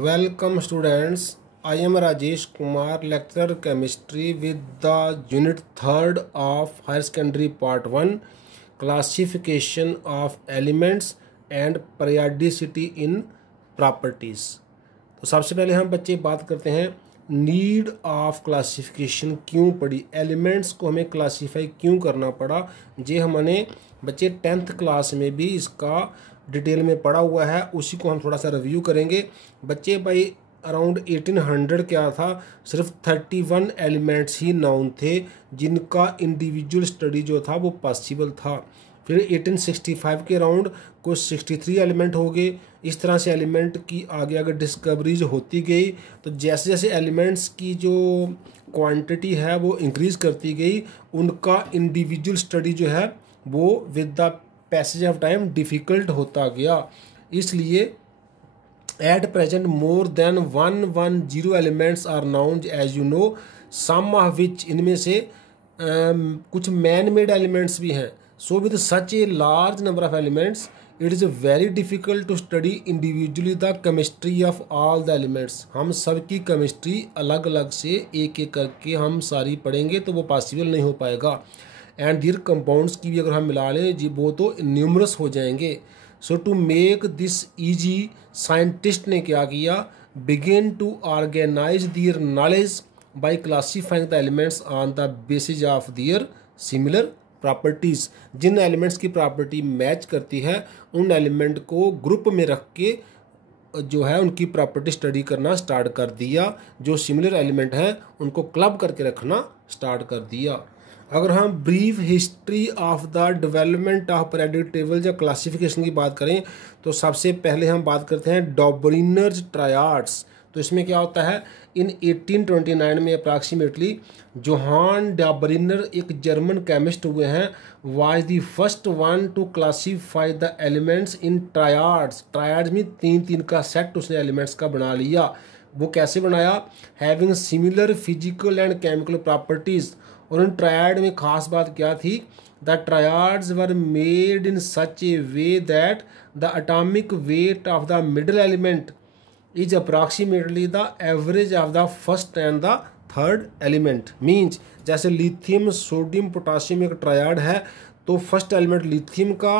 Welcome students, I am Rajesh Kumar, lecturer chemistry with the unit 3rd of higher secondary part 1, classification of elements and periodicity in properties। तो सबसे पहले हम बच्चे बात करते हैं नीड ऑफ क्लासिफिकेशन क्यों पड़ी, एलिमेंट्स को हमें क्लासीफाई क्यों करना पड़ा। ये हमने बच्चे 10th क्लास में भी इसका डिटेल में पढ़ा हुआ है, उसी को हम थोड़ा सा रिव्यू करेंगे। बच्चे भाई अराउंड 1800 क्या था, सिर्फ 31 एलिमेंट्स ही नाउन थे जिनका इंडिविजुअल स्टडी जो था वो पॉसिबल था। फिर 1865 के अराउंड कुछ 63 एलिमेंट हो गए। इस तरह से एलिमेंट की आगे आगे डिस्कवरीज होती गई। तो जैसे जैसे एलिमेंट्स की जो क्वांटिटी है वो इंक्रीज़ करती गई, उनका इंडिविजुअल स्टडी जो है वो with the passage of time difficult होता गया। इसलिए at present more than 110 elements are known as you know, some of which, इनमें से कुछ मैन मेड एलिमेंट्स भी हैं। So with such a large number of elements it is very difficult to study individually the chemistry of all the elements. हम सब की chemistry अलग अलग से एक एक करके हम सारी पढ़ेंगे तो वो पॉसिबल नहीं हो पाएगा। एंड दियर कंपाउंड्स की भी अगर हम मिला लें जी वो तो न्यूमरस हो जाएंगे। So to make this easy, scientist ने क्या किया, begin to organize their knowledge by classifying the elements on the basis of their similar properties. जिन एलिमेंट्स की प्रॉपर्टी मैच करती है उन एलिमेंट को ग्रुप में रख के जो है उनकी प्रॉपर्टी स्टडी करना स्टार्ट कर दिया। जो सिमिलर एलिमेंट हैं उनको क्लब करके रखना स्टार्ट कर दिया। अगर हम brief history of the development of periodic table या क्लासिफिकेशन की बात करें तो सबसे पहले हम बात करते हैं डॉबरिनर्स ट्रायड्स। तो इसमें क्या होता है, इन 1829 में अप्रॉक्सीमेटली जोहान डॉबरिनर एक जर्मन केमिस्ट हुए हैं, was the first one two classify the elements in triads. Triads में तीन तीन का सेट उसने एलिमेंट्स का बना लिया। वो कैसे बनाया, having similar physical and chemical properties. और उन ट्रायड में खास बात क्या थी, the triads were made in such A way that the atomic weight of the middle element is approximately the average of the first and the third element. Means जैसे lithium, sodium, potassium एक triad है, तो first element lithium का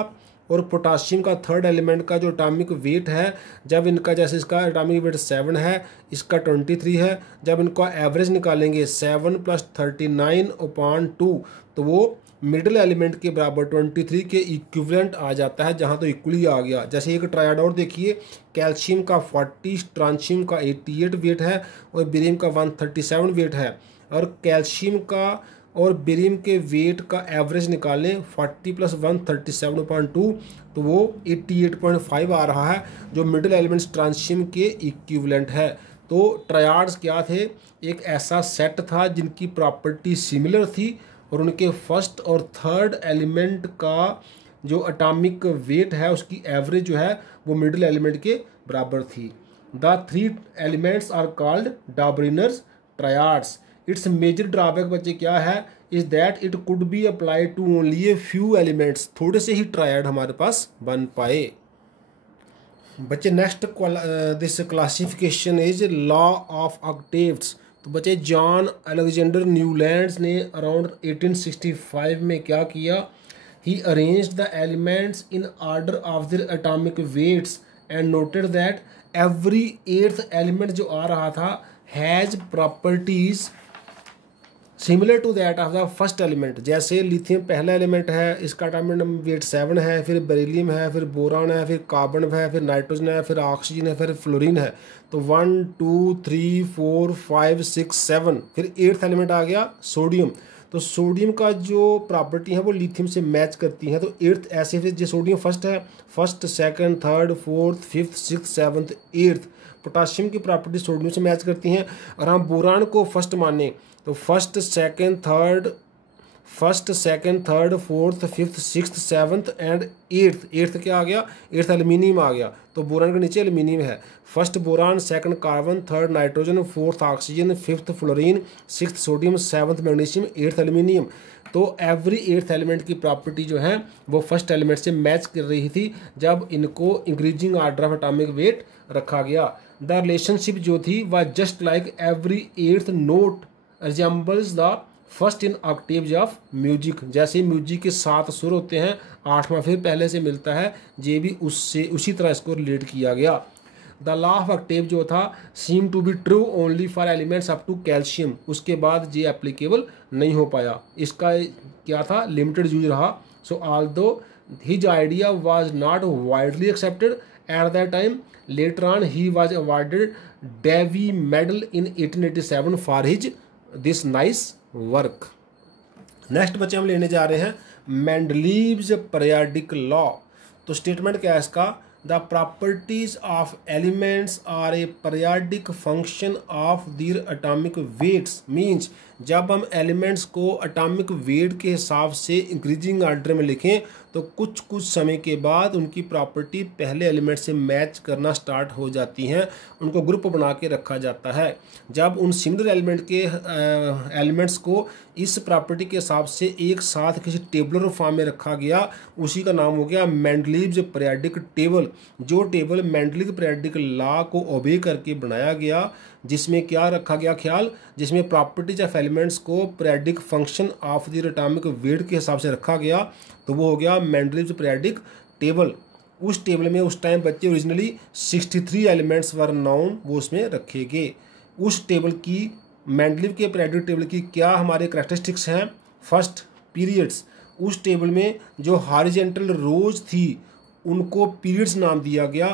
और potassium का third element का जो atomic weight है, जब इनका जैसे इसका एटॉमिक वेट 7 है, इसका 23 है, जब इनका एवरेज निकालेंगे 7 + 39/2 तो वो मिडिल एलिमेंट के बराबर 23 के इक्विवेलेंट आ जाता है, जहाँ तो इक्वली आ गया। जैसे एक ट्रायड और देखिए, कैल्शियम का 40, स्ट्रांशियम का 88 वेट है और बेरियम का 137 वेट है। और कैल्शियम का और बेरियम के वेट का एवरेज निकालें 40 + 137/2 तो वो 88.5 आ रहा है, जो मिडिल एलिमेंट स्ट्रांशियम के इक्विवेलेंट है। तो ट्रायड्स क्या थे, एक ऐसा सेट था जिनकी प्रॉपर्टी सिमिलर थी और उनके फर्स्ट और थर्ड एलिमेंट का जो एटॉमिक वेट है उसकी एवरेज जो है वो मिडिल एलिमेंट के बराबर थी। The 3 elements are called Dobereiner's triads. Its major drawback बच्चे क्या है, is that it could be applied to only a few elements. थोड़े से ही ट्रायड हमारे पास बन पाए। बच्चे next this classification is law of octaves. तो बच्चे जॉन अलेक्जेंडर न्यूलैंड्स ने अराउंड 1865 में क्या किया, he arranged the elements in order of their atomic weights and noted that every 8th element जो आ रहा था has properties similar to that of the first element. जैसे लिथियम पहला एलिमेंट है, इसका एटॉमिक वेट 7 है, फिर बेरिलियम है, फिर बोरान है, फिर कार्बन है, फिर नाइट्रोजन है, फिर ऑक्सीजन है, फिर फ्लोरीन है। तो 1 2 3 4 5 6 7, फिर 8th एलिमेंट आ गया सोडियम। तो सोडियम का जो प्रॉपर्टी है वो लिथियम से मैच करती है। तो 8th ऐसे फिर जो सोडियम फर्स्ट है, first, second, third, fourth, 5th, 6th, 7th, 8th। Potassium की प्रॉपर्टी सोडियम से मैच करती हैं। और हम बोरान को फर्स्ट माने तो first, second, third, 4th, 5th, 6th, 7th and 8th क्या आ गया, 8th एल्यूमिनियम आ गया। तो बोरान के नीचे एल्यूमिनियम है। First boron, second carbon, third nitrogen, 4th oxygen, 5th fluorine, 6th sodium, 7th magnesium, 8th aluminium. तो एवरी 8th एलिमेंट की property जो है वो फर्स्ट एलिमेंट से मैच कर रही थी जब इनको increasing order of atomic weight रखा गया। द रिलेशनशिप जो थी वह just like every eighth note resembles the first in octaves of music. जैसे म्यूजिक के 7 सुर होते हैं, 8वां फिर पहले से मिलता है, ये भी उससे उसी तरह इसको रिलेट किया गया। द लॉ ऑफ ऑक्टेव जो था seem to be true only for elements up to calcium, उसके बाद ये एप्लीकेबल नहीं हो पाया, इसका क्या था, लिमिटेड यूज रहा। So although his idea was not widely accepted at that time, later on he was awarded Davy medal in 1887 for his this nice work. Next बच्चे हम लेने जा रहे हैं मेंडलीव्स पीरियोडिक लॉ। तो स्टेटमेंट क्या है इसका, the properties of elements are a periodic function of their atomic weights. Means जब हम एलिमेंट्स को एटॉमिक वेट के हिसाब से इंक्रीजिंग ऑर्डर में लिखें तो कुछ समय के बाद उनकी प्रॉपर्टी पहले एलिमेंट से मैच करना स्टार्ट हो जाती हैं, उनको ग्रुप बना के रखा जाता है। जब उन सिमिलर एलिमेंट के एलिमेंट्स को इस प्रॉपर्टी के हिसाब से एक साथ किसी टेबलर फॉर्म में रखा गया, उसी का नाम हो गया मेंडलीव्स पीरियोडिक टेबल। जो टेबल मेंडलीव पीरियोडिक लॉ को ओबे करके बनाया गया, जिसमें क्या रखा गया ख्याल, जिसमें प्रॉपर्टीज ऑफ एलिमेंट्स को periodic function of the atomic weight के हिसाब से रखा गया, तो वो हो गया मेंडलीव्स पीरियोडिक टेबल। उस टेबल में उस टाइम बच्चे ओरिजिनली 63 एलिमेंट्स वर नाउन वो उसमें रखे गए। उस टेबल की मेंडलीव के पीरियोडिक टेबल की क्या हमारे करैक्टरिस्टिक्स हैं, फर्स्ट पीरियड्स। उस टेबल में जो हॉरिजॉन्टल रोज थी उनको पीरियड्स नाम दिया गया,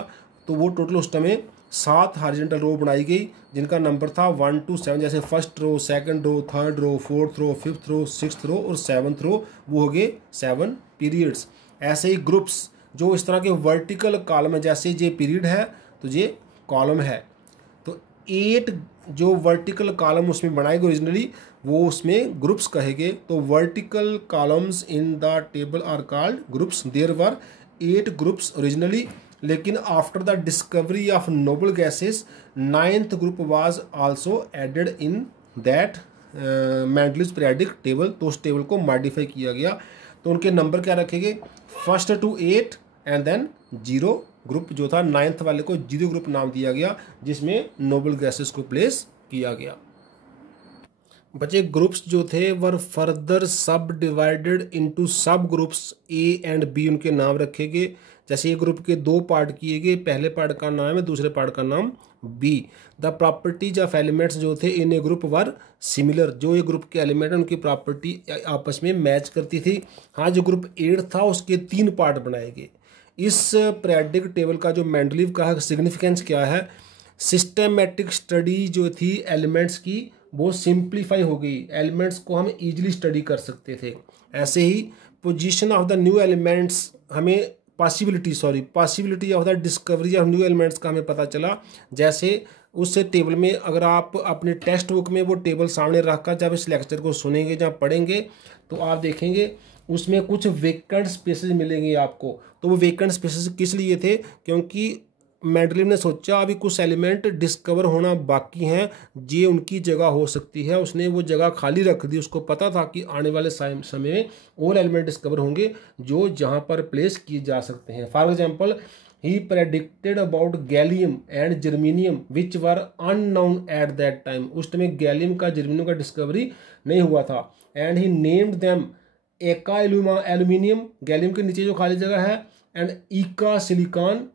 तो वो टोटल उस टाइम 7 हॉरिजॉन्टल रो बनाई गई जिनका नंबर था 1 to 7, जैसे first row, second row, third row, fourth row, fifth row, sixth row और 7th रो, वो हो गए 7 पीरियड्स। ऐसे ही ग्रुप्स जो इस तरह के वर्टिकल कॉलम है, जैसे ये पीरियड है तो ये कॉलम है, तो 8 जो वर्टिकल कॉलम उसमें बनाए गए ओरिजिनली वो उसमें ग्रुप्स कहे गए। तो vertical columns in the table are called groups. There were 8 groups originally, लेकिन after the discovery of noble gases 9th group was also added in that Mendeleev's periodic table. तो उस टेबल को modify किया गया, तो उनके नंबर क्या रखे गए, 1 to 8 एंड देन 0 ग्रुप जो था 9th वाले को 0 ग्रुप नाम दिया गया, जिसमें नोबल गैसेस को प्लेस किया गया। बच्चे ग्रुप्स जो थे were further sub divided into sub groups A and B, उनके नाम रखे गए। जैसे ये ग्रुप के 2 पार्ट किए गए, पहले पार्ट का नाम है, दूसरे पार्ट का नाम B. The properties of elements जो थे इन ए ग्रुप वर सिमिलर, जो ये ग्रुप के एलिमेंट है उनकी प्रॉपर्टी आपस में मैच करती थी। हाँ, जो ग्रुप 8 था उसके 3 पार्ट बनाए गए। इस पीरियोडिक टेबल का जो मेंडलीव का सिग्निफिकेंस क्या है, सिस्टमेटिक स्टडी जो थी एलिमेंट्स की वो सिंप्लीफाई हो गई, एलिमेंट्स को हम इजीली स्टडी कर सकते थे। ऐसे ही position of the new elements, हमें possibility of the discovery of new elements का हमें पता चला। जैसे उस टेबल में अगर आप अपने टेक्स्ट बुक में वो टेबल सामने रखकर जब इस लेक्चर को सुनेंगे या पढ़ेंगे तो आप देखेंगे उसमें कुछ वेकेंट स्पेसेस मिलेंगे आपको। तो वो वेकेंट स्पेसेस किस लिए थे, क्योंकि मेंडलीव ने सोचा अभी कुछ एलिमेंट डिस्कवर होना बाकी हैं, ये उनकी जगह हो सकती है, उसने वो जगह खाली रख दी। उसको पता था कि आने वाले समय में और एलिमेंट डिस्कवर होंगे जो जहाँ पर प्लेस किए जा सकते हैं। For example he predicted about gallium and germanium which were unknown eight that time. उस टाइम गैलियम का जर्मीनियम का डिस्कवरी नहीं हुआ था। एंड ही नेम्ड देम एका एल्यूमिनियम, गैलियम के नीचे जो खाली जगह है, एंड इका सिलिकॉन।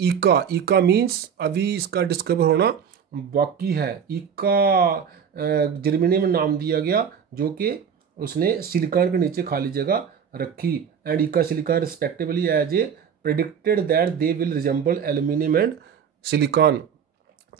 इका मीन्स अभी इसका डिस्कवर होना बाकी है। इका जर्मेनियम नाम दिया गया जो कि उसने सिलिकॉन के नीचे खाली जगह रखी। एंड इका silicon respectively as a predicted that they will resemble aluminium and silicon.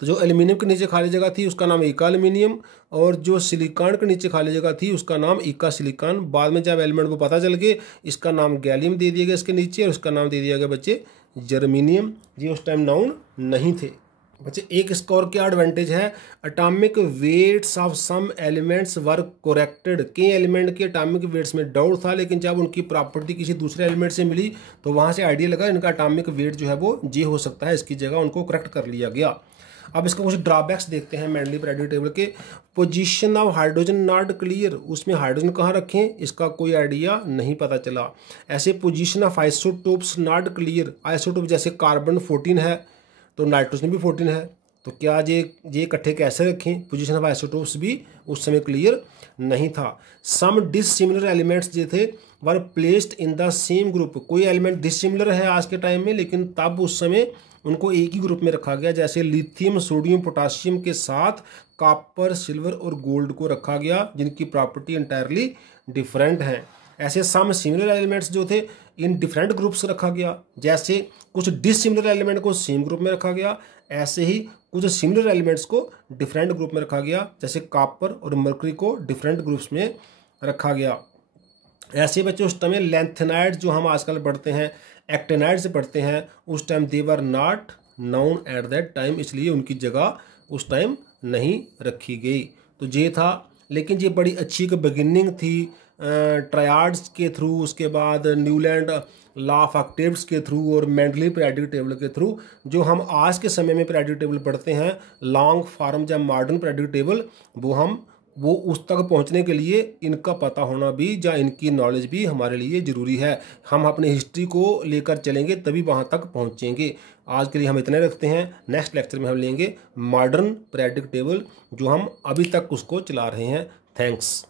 तो जो एल्यूमिनियम के नीचे खाली जगह थी उसका नाम इका एल्यूमिनियम, और जो सिलिकॉन के नीचे खाली जगह थी उसका नाम इका सिलिकॉन। बाद में जब एलिमेंट को पता चल गया, इसका नाम गैलियम दे दिया गया इसके नीचे, और उसका नाम दे दिया गया बच्चे जर्मीनियम। ये उस टाइम नाउन नहीं थे। बच्चे एक इसका और क्या एडवांटेज है, atomic weights of some elements were corrected. कई एलिमेंट के एटॉमिक वेट्स में डाउट था, लेकिन जब उनकी प्रॉपर्टी किसी दूसरे एलिमेंट से मिली तो वहाँ से आइडिया लगा इनका एटॉमिक वेट जो है वो जे हो सकता है, इसकी जगह उनको करेक्ट कर लिया गया। अब इसका कुछ ड्रॉबैक्स देखते हैं मेंडलीव पीरियोडिक टेबल के। Position of hydrogen not clear, उसमें हाइड्रोजन कहाँ रखें इसका कोई आइडिया नहीं पता चला। ऐसे position of isotopes not clear, isotope जैसे कार्बन 14 है तो नाइट्रोजन भी 14 है, तो क्या ये इकट्ठे कैसे रखें, पोजीशन ऑफ आइसोटोप्स भी उस समय क्लियर नहीं था। सम डिसिमिलर एलिमेंट्स जो थे were placed in the same group, कोई एलिमेंट डिसिमिलर है आज के टाइम में लेकिन तब उस समय उनको एक ही ग्रुप में रखा गया, जैसे लिथियम सोडियम पोटाशियम के साथ कॉपर सिल्वर और गोल्ड को रखा गया जिनकी प्रॉपर्टी इंटायरली डिफरेंट हैं। ऐसे सम सिमिलर एलिमेंट्स जो थे इन डिफरेंट ग्रुप्स रखा गया, जैसे कुछ डिसिमिलर एलिमेंट को सेम ग्रुप में रखा गया, ऐसे ही कुछ सिमिलर एलिमेंट्स को डिफरेंट ग्रुप में रखा गया, जैसे कॉपर और मर्करी को डिफरेंट ग्रुप्स में रखा गया। ऐसे बच्चों उस टाइम लैंथेनाइड्स जो हम आजकल पढ़ते हैं, एक्टेनाइड्स पढ़ते हैं, उस time they were not known at that time, इसलिए उनकी जगह उस टाइम नहीं रखी गई। तो ये था, लेकिन ये बड़ी अच्छी एक बिगिनिंग थी ट्रायड्स के थ्रू, उसके बाद न्यूलैंड लॉ ऑफ ऑक्टेव्स के थ्रू और मेंडली पीरियोडिक टेबल के थ्रू। जो हम आज के समय में पीरियोडिक टेबल पढ़ते हैं, लॉन्ग फॉर्म या मॉडर्न पीरियोडिक टेबल, वो उस तक पहुंचने के लिए इनका पता होना भी या इनकी नॉलेज भी हमारे लिए ज़रूरी है। हम अपनी हिस्ट्री को लेकर चलेंगे तभी वहां तक पहुंचेंगे। आज के लिए हम इतने रखते हैं, नेक्स्ट लेक्चर में हम लेंगे मॉडर्न पीरियोडिक टेबल जो हम अभी तक उसको चला रहे हैं। थैंक्स।